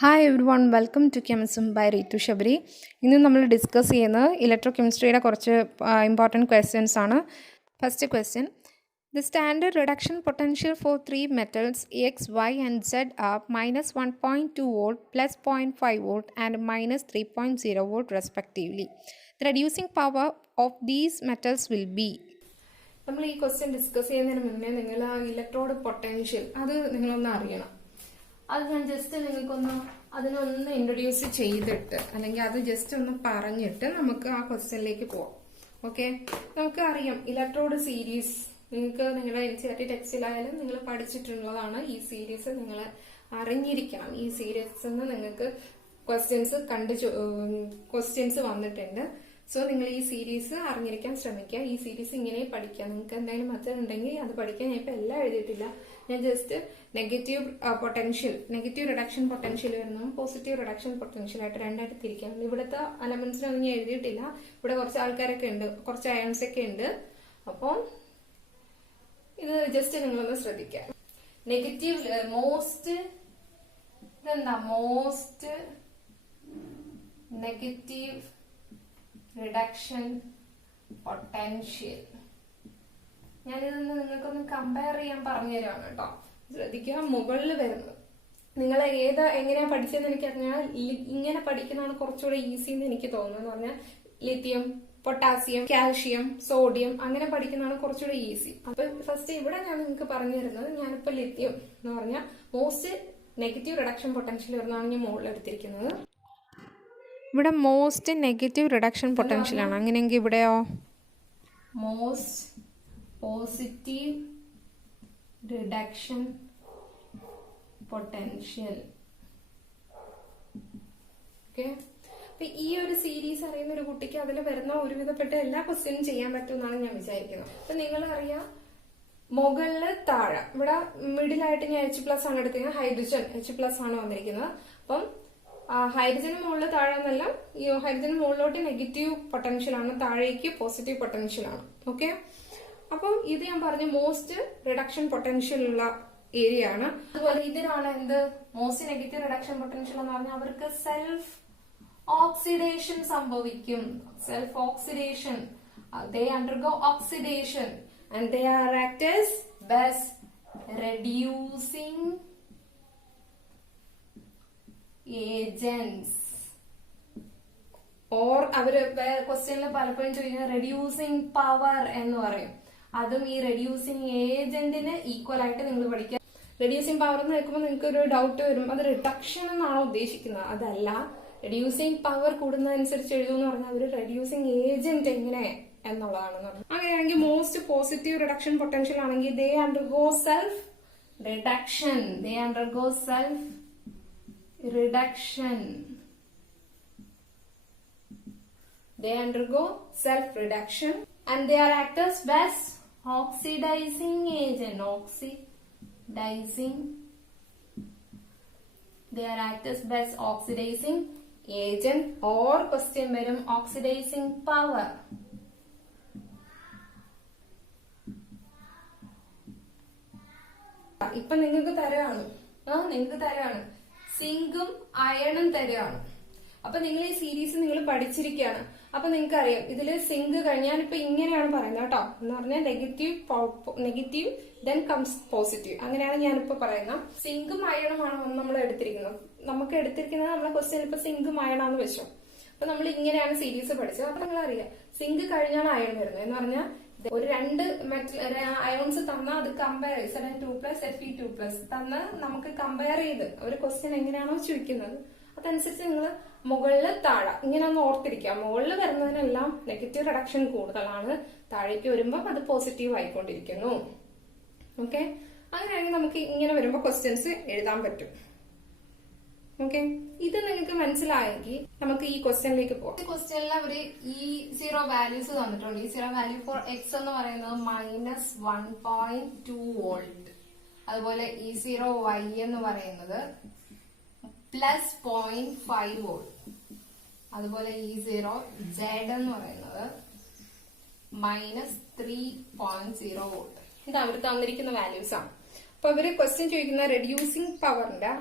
Hi everyone welcome to Chemism by Reethu Sabari. ഇന്ന് നമ്മൾ discuss ചെയ്യുന്നത് ഇലക്ട്രോ കെമിസ്ട്രിയുടെ കുറച്ച് ഇമ്പോർട്ടൻറ്റ് ക്വസ്റ്റ്യൻസ് ആണ്. First question, the standard reduction potential for three metals X Y and Z are -1.2 volt, +0.5 volt and -3.0 volt respectively. The reducing power of these metals will be. നമ്മൾ ഈ question discuss ചെയ്യുന്നതിന് മുന്നേ നിങ്ങൾ ആ electrode potential അത് നിങ്ങളൊന്ന് അറിയണം. അത് ഞാൻ ജസ്റ്റ് നിങ്ങൾക്കൊന്ന് അതിനൊന്ന് ഇൻട്രൊഡ്യൂസ് ചെയ്തിട്ട് അല്ലെങ്കിൽ അത് ജസ്റ്റ് ഒന്ന് പറഞ്ഞിട്ട് നമുക്ക് ആ ക്വസ്റ്റ്യനിലേക്ക് പോവാം. ഓക്കെ, നമുക്ക് അറിയാം ഇലക്ട്രോഡ് സീരീസ് നിങ്ങൾക്ക് നിങ്ങളുടെ NCERT ടെക്സ്റ്റിലായാലും നിങ്ങൾ പഠിച്ചിട്ടുള്ളതാണ്. ഈ സീരീസ് നിങ്ങൾ അറിഞ്ഞിരിക്കണം. ഈ സീരീസിൽ നിന്ന് നിങ്ങൾക്ക് ക്വസ്റ്റ്യൻസ് വന്നിട്ടുണ്ട്. സോ നിങ്ങൾ ഈ സീരീസ് അറിഞ്ഞിരിക്കാൻ ശ്രമിക്കുക. ഈ സീരീസ് ഇങ്ങനെ പഠിക്കാം. നിങ്ങൾക്ക് എന്തെങ്കിലും മെത്തേഡ് ഉണ്ടെങ്കിൽ അത് പഠിക്കാൻ. ഞാൻ ഇപ്പൊ എല്ലാം എഴുതിയിട്ടില്ല. ഞാൻ ജസ്റ്റ് നെഗറ്റീവ് റിഡക്ഷൻ പൊട്ടൻഷ്യൽ വരുന്നതും പോസിറ്റീവ് റിഡക്ഷൻ പൊട്ടൻഷ്യൽ ആയിട്ട് രണ്ടായിട്ട് തിരിക്കാം. ഇവിടുത്തെ എലമെന്റ്സിനൊന്നും ഞാൻ എഴുതിയിട്ടില്ല. ഇവിടെ കുറച്ച് ആൾക്കാരൊക്കെ ഉണ്ട്, കുറച്ച് അയൺസ് ഒക്കെ ഉണ്ട്. അപ്പോൾ ഇത് ജസ്റ്റ് നിങ്ങളൊന്ന് ശ്രദ്ധിക്കുക. Most negative reduction potential. ഞാനിതൊന്ന് നിങ്ങൾക്കൊന്ന് കമ്പയർ ചെയ്യാൻ പറഞ്ഞു തരാണ് കേട്ടോ. ശ്രദ്ധിക്കുക, മുകളിൽ വരുന്നത് നിങ്ങൾ എങ്ങനെയാ പഠിച്ചതെന്ന് എനിക്കറിഞ്ഞാൽ ഇങ്ങനെ പഠിക്കുന്നതാണ് കുറച്ചുകൂടെ ഈസി എന്ന് എനിക്ക് തോന്നുന്നു. എന്ന് പറഞ്ഞാൽ ലിഥിയം, പൊട്ടാസ്യം, കാൽഷ്യം, സോഡിയം അങ്ങനെ പഠിക്കുന്നതാണ് കുറച്ചുകൂടെ ഈസി. അപ്പൊ ഫസ്റ്റ് ഇവിടെ ഞാൻ നിങ്ങൾക്ക് പറഞ്ഞു തരുന്നത്, ഞാനിപ്പോ ലിഥിയം എന്ന് പറഞ്ഞാൽ മോസ്റ്റ് നെഗറ്റീവ് റിഡക്ഷൻ പൊട്ടൻഷ്യൽ വരുന്നതാണ് ഞാൻ മുകളിൽ എടുത്തിരിക്കുന്നത്. ഇവിടെ മോസ്റ്റ് നെഗറ്റീവ് റിഡക്ഷൻ പൊട്ടൻഷ്യൽ ആണ്. അങ്ങനെയെങ്കിൽ ഇവിടെയോ most positive reduction potential. Okay, അപ്പൊ ഈ ഒരു സീരീസ് അറിയുന്ന ഒരു കുട്ടിക്ക് അതിൽ വരുന്ന ഒരുവിധപ്പെട്ട എല്ലാ ക്വസ്റ്റ്യനും ചെയ്യാൻ പറ്റുമെന്നാണ് ഞാൻ വിചാരിക്കുന്നത്. അപ്പൊ നിങ്ങൾ അറിയാം, മുകളില് താഴെ ഇവിടെ മിഡിലായിട്ട് ഞാൻ H+ ആണ് എടുത്തിരിക്കുന്നത്. ഹൈഡ്രജൻ H+ ആണ് വന്നിരിക്കുന്നത്. അപ്പം ഹൈഡ്രജന് മുകളിൽ താഴെ എന്നല്ല, ഈ ഹൈഡ്രജന് മുകളിലോട്ട് നെഗറ്റീവ് പൊട്ടൻഷ്യൽ ആണ്, താഴേക്ക് പോസിറ്റീവ് പൊട്ടൻഷ്യൽ ആണ്. ഓക്കെ, അപ്പം ഇത് ഞാൻ പറഞ്ഞു മോസ്റ്റ് റിഡക്ഷൻ പൊട്ടൻഷ്യൽ ഉള്ള ഏരിയ ആണ്. അതുപോലെ ഇതിനാണ് എന്ത് മോസ്റ്റ് നെഗറ്റീവ് റിഡക്ഷൻ പൊട്ടൻഷ്യൽ എന്ന് പറഞ്ഞാൽ അവർക്ക് സെൽഫ് ഓക്സിഡേഷൻ സംഭവിക്കും. Self oxidation, they undergo oxidation and they are act as best reducing agents. Or അവര് ക്വസ്റ്റ്യനിൽ പലപ്പോഴും ചോദിക്കുന്നത് റെഡ്യൂസിങ് പവർ എന്ന് പറയും. അതും ഈ റെഡ്യൂസിങ് ഏജന്റിന് ഈക്വൽ ആയിട്ട് നിങ്ങൾ പഠിക്കുക. റെഡ്യൂസിങ് പവർ എന്ന് കേൾക്കുമ്പോൾ നിങ്ങൾക്ക് ഒരു ഡൗട്ട് വരും, അത് റിഡക്ഷൻ എന്നാണോ ഉദ്ദേശിക്കുന്നത്? അതല്ല, റെഡ്യൂസിങ് പവർ കൂടുന്നതനുസരിച്ച് എഴുതുമെന്ന് പറഞ്ഞാൽ ഒരു റെഡ്യൂസിങ് ഏജന്റ് എങ്ങനെ എന്നുള്ളതാണെന്ന് പറഞ്ഞു. അങ്ങനെയാണെങ്കിൽ മോസ്റ്റ് പോസിറ്റീവ് റിഡക്ഷൻ പൊട്ടൻഷ്യൽ ആണെങ്കിൽ they undergo self reduction and they are act as best oxidizing agent. They are act as best oxidizing agent or question വരും oxidizing power. ഇപ്പൊ നിങ്ങൾക്ക് തരാണ് സിങ്കും അയണും തരാണ്. അപ്പൊ നിങ്ങൾ ഈ സീരീസ് നിങ്ങൾ പഠിച്ചിരിക്കുകയാണ്. അപ്പൊ നിങ്ങൾക്ക് അറിയാം ഇതില് സിങ്ക് കഴിഞ്ഞാൽ ഇപ്പൊ ഇങ്ങനെയാണ് പറയുന്നത് കേട്ടോ. എന്ന് പറഞ്ഞാൽ നെഗറ്റീവ് ദെൻ കംസ് പോസിറ്റീവ്, അങ്ങനെയാണ് ഞാനിപ്പോ പറയുന്നത്. സിങ്കും അയണുമാണ് നമ്മൾ എടുത്തിരിക്കുന്നത്. നമ്മളെ ക്വസ്റ്റ്യൻ ഇപ്പൊ സിങ്കും അയണാന്ന് വെച്ചോ. അപ്പൊ നമ്മൾ ഇങ്ങനെയാണ് സീരീസ് പഠിച്ചത്. അപ്പൊ നിങ്ങൾ അറിയാം സിങ്ക് കഴിഞ്ഞാണ് അയൺ വരുന്നത്. എന്ന് പറഞ്ഞാൽ ഒരു രണ്ട് അയോൺസ് തന്നാൽ അത് കമ്പയർ Zn2+ Fe2+ തന്ന് നമുക്ക് കമ്പയർ ചെയ്ത് ഒരു ക്വസ്റ്റ്യൻ എങ്ങനെയാണോ ചോദിക്കുന്നത് അതനുസരിച്ച് നിങ്ങൾ മുകളില് താഴെ ഇങ്ങനെ ഒന്ന് ഓർത്തിരിക്കുക. മുകളിൽ വരുന്നതിനെല്ലാം നെഗറ്റീവ് റിഡക്ഷൻ കൂടുതലാണ്, താഴേക്ക് വരുമ്പോൾ അത് പോസിറ്റീവ് ആയിക്കൊണ്ടിരിക്കുന്നു. ഓക്കെ, അങ്ങനെയാണെങ്കിൽ നമുക്ക് ഇങ്ങനെ വരുമ്പോൾ ക്വസ്റ്റ്യൻസ് എഴുതാൻ പറ്റും. ഓക്കെ, ഇത് നിങ്ങൾക്ക് മനസ്സിലായെങ്കിൽ നമുക്ക് ഈ ക്വസ്റ്റ്യനിലേക്ക് പോകാം. ഈ ക്വസ്റ്റ്യനിൽ അവര് E0 വാല്യൂസ് തന്നിട്ടുണ്ട്. E0 വാല്യൂ ഫോർ എക്സ് എന്ന് പറയുന്നത് -1.2 വോൾട്ട്. അതുപോലെ E0y എന്ന് പറയുന്നത് +0.5 വോൾട്ട്. അതുപോലെ E0z എന്ന് പറയുന്നത് -3.0 വോൾട്ട്. ഇത് അവർ തന്നിരിക്കുന്ന വാല്യൂസ് ആണ്. അപ്പൊ ഇവര് ക്വസ്റ്റ്യൻ ചോദിക്കുന്ന റെഡ്യൂസിംഗ് പവറിന്റെ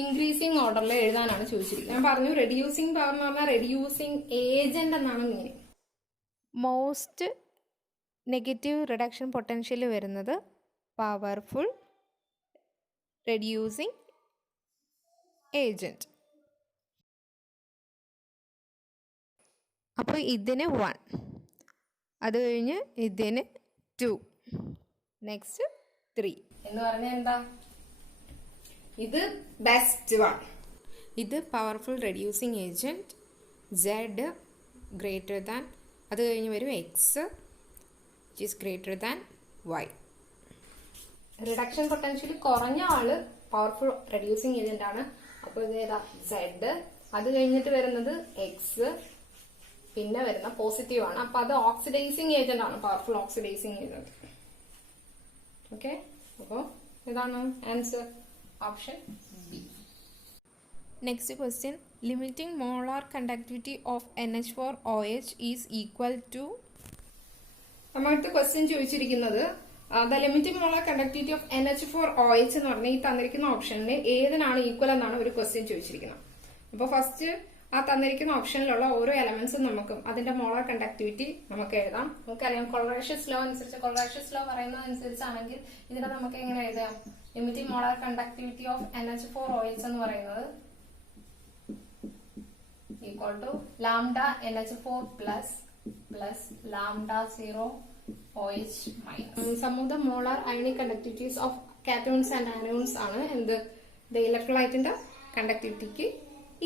ഇൻക്രീസിങ് ഓർഡറിൽ എഴുതാനാണ് ചോദിച്ചിരിക്കുന്നത്. ഞാൻ പറഞ്ഞു റെഡ്യൂസിങ് പവർ എന്ന് പറഞ്ഞാൽ റെഡ്യൂസിങ് ഏജന്റ് എന്നാണ് meaning. Most negative reduction potential വരുന്നത് പവർഫുൾ റെഡ്യൂസിങ് ഏജന്റ്. അപ്പോൾ ഇതിന് 1, അത് കഴിഞ്ഞ് ഇതിന് 2, നെക്സ്റ്റ് 3 എന്ന് പറഞ്ഞാൽ എന്താ? ഇത് ബെസ്റ്റ് വൺ. ഇത് powerful reducing agent. Z greater than, അത് കഴിഞ്ഞ് വരും X which is greater than Y. Reduction potential കുറഞ്ഞ ആള് പവർഫുൾ റെഡ്യൂസിങ് ഏജന്റ് ആണ്. അപ്പോൾ ഇത് ഏതാ? Z. അത് കഴിഞ്ഞിട്ട് വരുന്നത് X, പിന്നെ വരുന്ന പോസിറ്റീവ് ആണ്. അപ്പൊ അത് ഓക്സിഡൈസിങ് ഏജന്റ് ആണ്, പവർഫുൾ ഓക്സിഡൈസിങ് ഏജന്റ്. ഓക്കെ, അപ്പോ ഇതാണ് answer, option B. Next question, limiting molar conductivity of NH4OH is equal to. നമ്മളടുത്ത് ക്വസ്റ്റ്യൻ ചോദിച്ചിരിക്കുന്നത് the limiting molar conductivity of NH4OH എന്ന് പറഞ്ഞ ഈ തന്നിരിക്കുന്ന ഓപ്ഷനിന് ഏതിനാണ് ഈക്വൽ എന്നാണ് ഒരു ക്വസ്റ്റ്യൻ ചോദിച്ചിരിക്കുന്നത്. അപ്പൊ ഫസ്റ്റ് ആ തന്നിരിക്കുന്ന ഓപ്ഷനിലുള്ള ഓരോ എലമെന്റ്സും നമുക്ക് അതിന്റെ മോളാർ കണ്ടക്ടിവിറ്റി നമുക്ക് എഴുതാം. നമുക്കറിയാം കൊളറേഷ്യസ് ലോ അനുസരിച്ച്, കൊളറേഷ്യസ് ലോ പറയുന്നത് അനുസരിച്ചാണെങ്കിൽ ഇതിനെ നമുക്ക് എങ്ങനെ എഴുതാം? Limiting molar conductivity of NH4OH എന്ന് പറയുന്നത് equal to lambda NH4 plus lambda 0OH minus sum of the molar ionic conductivities of cations and anions ആണ് എന്ത്? ദ ഇലക്ട്രോലൈറ്റിന്റെ കണ്ടക്ടിവിറ്റിക്ക്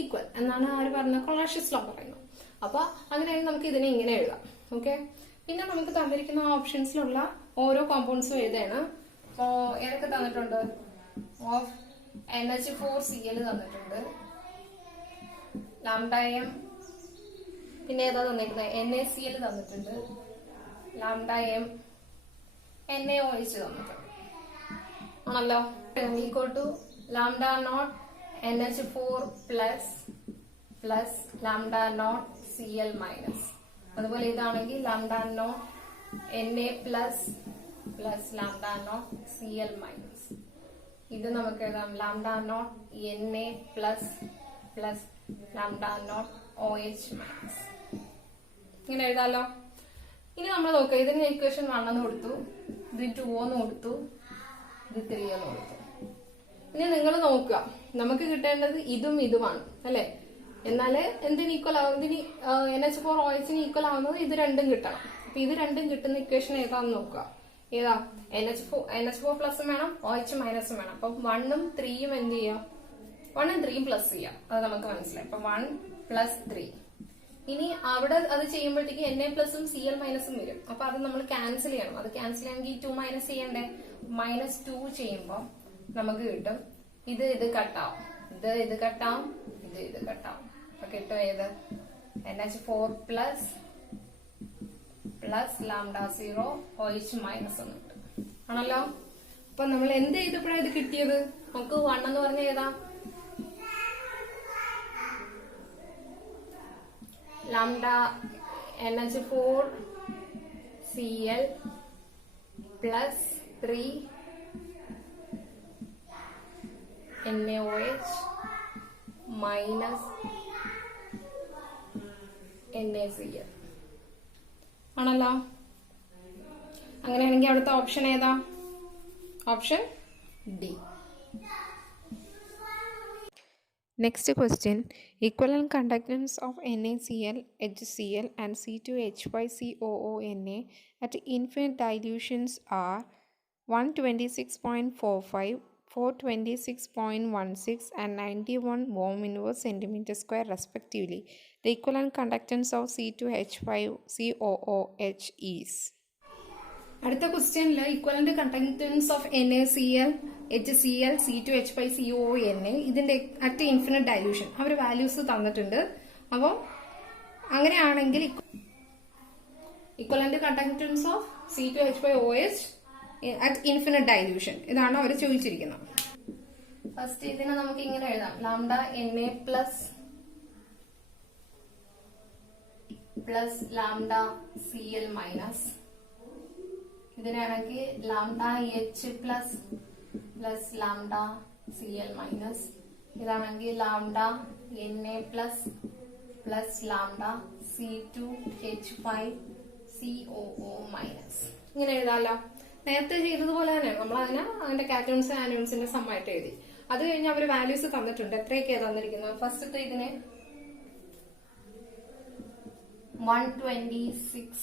ഈക്വൽ എന്നാണ് ആര് പറഞ്ഞത്? കൊളറേഷ്യസ് ലോ പറയുന്നത്. അപ്പൊ അങ്ങനെയാണെങ്കിൽ നമുക്ക് ഇതിനെ ഇങ്ങനെ എഴുതാം. ഓക്കെ, പിന്നെ നമുക്ക് തന്നിരിക്കുന്ന ഓപ്ഷൻസിലുള്ള ഓരോ കോമ്പൗണ്ട്സും എഴുതാണ്. അപ്പോ ഏതൊക്കെ തന്നിട്ടുണ്ട്? ഓഫ് NH4Cl തന്നിട്ടുണ്ട്, ലാംഡ M, പിന്നെ ഏതാ തന്നിരിക്കുന്നത്? NaCl തന്നിട്ടുണ്ട്, ലാംഡ M, NaOH തന്നിട്ടുണ്ട് ആണല്ലോ. Equal to lambda naught NH4 plus lambda naught Cl minus. അതുപോലെ ഇതാണെങ്കിൽ lambda naught Na plus lambda naught Cl minus. ഇത് നമുക്ക് എഴുതാം lambda naught Na plus lambda naught OH minus. ഇങ്ങനെ എഴുതാലോ. ഇനി നമ്മൾ നോക്കുക, ഇതിന് ഇക്വേഷൻ 1 എന്ന് കൊടുത്തു, ഇത് 2 എന്ന് കൊടുത്തു, ഇത് 3 എന്ന് കൊടുത്തു. ഇനി നിങ്ങൾ നോക്കുക, നമുക്ക് കിട്ടേണ്ടത് ഇതും ഇതുമാണ് അല്ലെ? എന്നാല് എന്തിന് ഈക്വൽ ആവും? ഇതിന് NH4OH ഈക്വൽ ആവുന്നത് ഇത് രണ്ടും കിട്ടണം. അപ്പൊ ഇത് രണ്ടും കിട്ടുന്ന ഇക്വേഷൻ ഏതാന്ന് നോക്കുക. ഏതാ? NH4 പ്ലസും വേണം, OH മൈനസും വേണം. അപ്പൊ 1ഉം 3ഉം എന്ത് ചെയ്യാം? 1ഉം 3ഉം പ്ലസ് ചെയ്യാം. അത് നമുക്ക് മനസ്സിലായി. അപ്പൊ 1 പ്ലസ് 3. ഇനി അവിടെ അത് ചെയ്യുമ്പോഴത്തേക്ക് Na പ്ലസും Cl മൈനസും വരും. അപ്പൊ അത് നമ്മൾ ക്യാൻസൽ ചെയ്യണം. അത് ക്യാൻസൽ ചെയ്യണമെങ്കിൽ 2 മൈനസ് ചെയ്യണ്ടേ? -2 ചെയ്യുമ്പോൾ നമുക്ക് കിട്ടും ഇത് കട്ടാവും, ഇത് കട്ടാവും, ഇത് കട്ടാവും. അപ്പൊ കിട്ടും ഏത്? NH4 plus lambda 0OH minus എന്ന് കിട്ടും ആണല്ലോ. അപ്പൊ നമ്മൾ എന്ത് ചെയ്തപ്പോഴാണ് ഇത് കിട്ടിയത്? നമുക്ക് 1 എന്ന് പറഞ്ഞ ഏതാ? Lambda NH4Cl plus 3 NaOH minus NaCl ആണല്ലോ. അങ്ങനെയാണെങ്കിൽ അടുത്ത ഓപ്ഷൻ ഏതാ? Option D. Next question, equivalent conductance of NaCl, HCl and C2H5COONa at infinite dilutions are 126.45, 426.16 and 91 ohm inverse centimeter square respectively. The equivalent conductance of C2H5COOH is. അടുത്ത ക്വസ്റ്റ്യനിൽ equivalent conductance of NaCl, HCl, C2H5COONa ഇതിന്റെ at infinite dilution അവർ values തന്നിട്ടുണ്ട്. അപ്പോൾ അങ്ങനെയാണെങ്കിൽ equivalent conductance of C2H5OH at infinite dilution ഇതാണ് അവർ ചോദിച്ചിരിക്കുന്നത്. ഫസ്റ്റ് ഇതിനെ നമുക്ക് ഇങ്ങനെ എഴുതാം, lambda Na plus lambda Cl minus. ഇതിനാണെങ്കിൽ lambda H plus lambda Cl minus. ഇതാണെങ്കിൽ lambda NA plus lambda C2H5 COO minus. ഇങ്ങനെ എഴുതാമല്ലോ. നേരത്തെ ചെയ്തതുപോലെ തന്നെ നമ്മൾ അതിന്റെ കാറ്റോൺസ് ആനോൺസിന്റെ സമ്മായിട്ട് എഴുതി. അത് കഴിഞ്ഞ് അവർ വാല്യൂസ് തന്നിട്ടുണ്ട്. എത്രയൊക്കെയാ തന്നിരിക്കുന്നത്? ഫസ്റ്റത്തെ ഇതിന് 126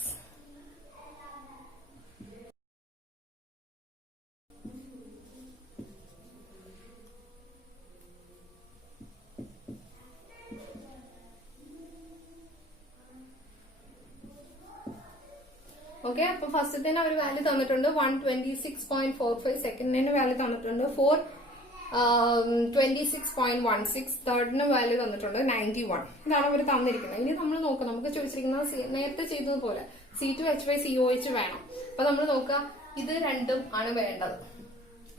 ഓക്കെ. അപ്പൊ ഫസ്റ്റത്തിന് അവർ വാല്യൂ തന്നിട്ടുണ്ട് 126.45, സെക്കൻഡിന് വാല്യൂ തന്നിട്ടുണ്ട് 426.16, തേർഡിന് വാല്യൂ തന്നിട്ടുണ്ട് 91. ഇതാണ് അവർ തന്നിരിക്കുന്നത്. ഇനി നമ്മൾ നോക്കാം, നമുക്ക് ചോദിച്ചിരിക്കുന്നത് നേരത്തെ ചെയ്തതുപോലെ C2H5 COH വേണം. അപ്പൊ നമ്മൾ നോക്കാം, ഇത് രണ്ടും ആണ് വേണ്ടത്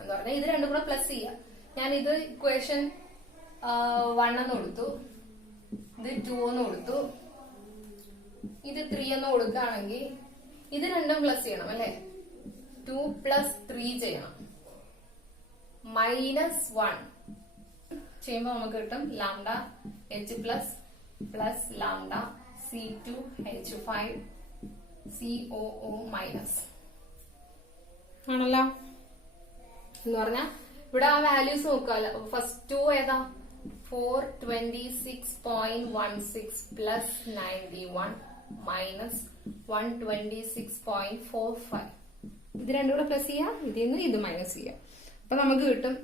എന്ന് പറഞ്ഞാൽ ഇത് രണ്ടും കൂടെ പ്ലസ് ചെയ്യാം. ഞാൻ ഇത് ഇക്വേഷൻ 1 എന്ന് കൊടുത്തു, ഇത് 2 എന്ന് കൊടുത്തു, ഇത് 3 എന്ന് കൊടുക്കുകയാണെങ്കിൽ ഇത് രണ്ടും പ്ലസ് ചെയ്യണം അല്ലെ. 2 + 3 ചെയ്യണം. -1 ചെയ്യുമ്പോൾ നമുക്ക് കിട്ടും lambda H plus lambda C2H5 COO minus ആണല്ലോ. എന്ന് പറഞ്ഞാ ഇവിടെ ആ വാല്യൂസ് നോക്കാല്ലോ. ഫസ്റ്റ് 2 ഏതാ? 426.16 പ്ലസ് 91 മൈനസ് 126.45. ഇത് രണ്ടും കൂടെ പ്ലസ് ചെയ്യാം, ഇതിൽ നിന്ന് ഇത് മൈനസ് ചെയ്യാം. അപ്പൊ നമുക്ക് കിട്ടും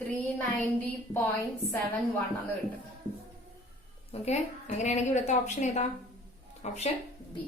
390.71 എന്ന് കിട്ടും. ഓക്കെ. അങ്ങനെയാണെങ്കിൽ ഇവിടുത്തെ ഓപ്ഷൻ ഏതാ? Option B.